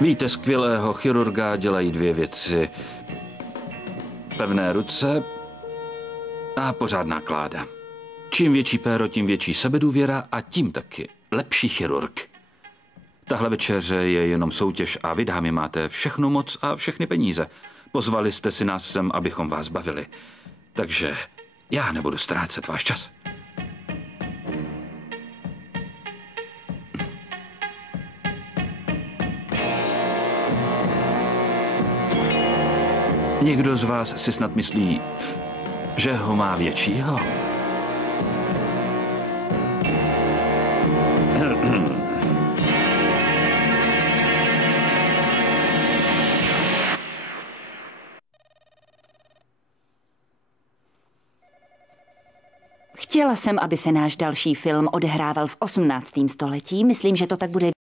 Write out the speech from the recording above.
Víte, skvělého chirurga dělají dvě věci. Pevné ruce a pořádná kláda. Čím větší péro, tím větší sebedůvěra a tím taky lepší chirurg. Tahle večeře je jenom soutěž a vy, dámy, máte všechnu moc a všechny peníze. Pozvali jste si nás sem, abychom vás bavili. Takže já nebudu ztrácet váš čas. Někdo z vás si snad myslí, že ho má většího? Chtěla jsem, aby se náš další film odehrával v 18. století. Myslím, že to tak bude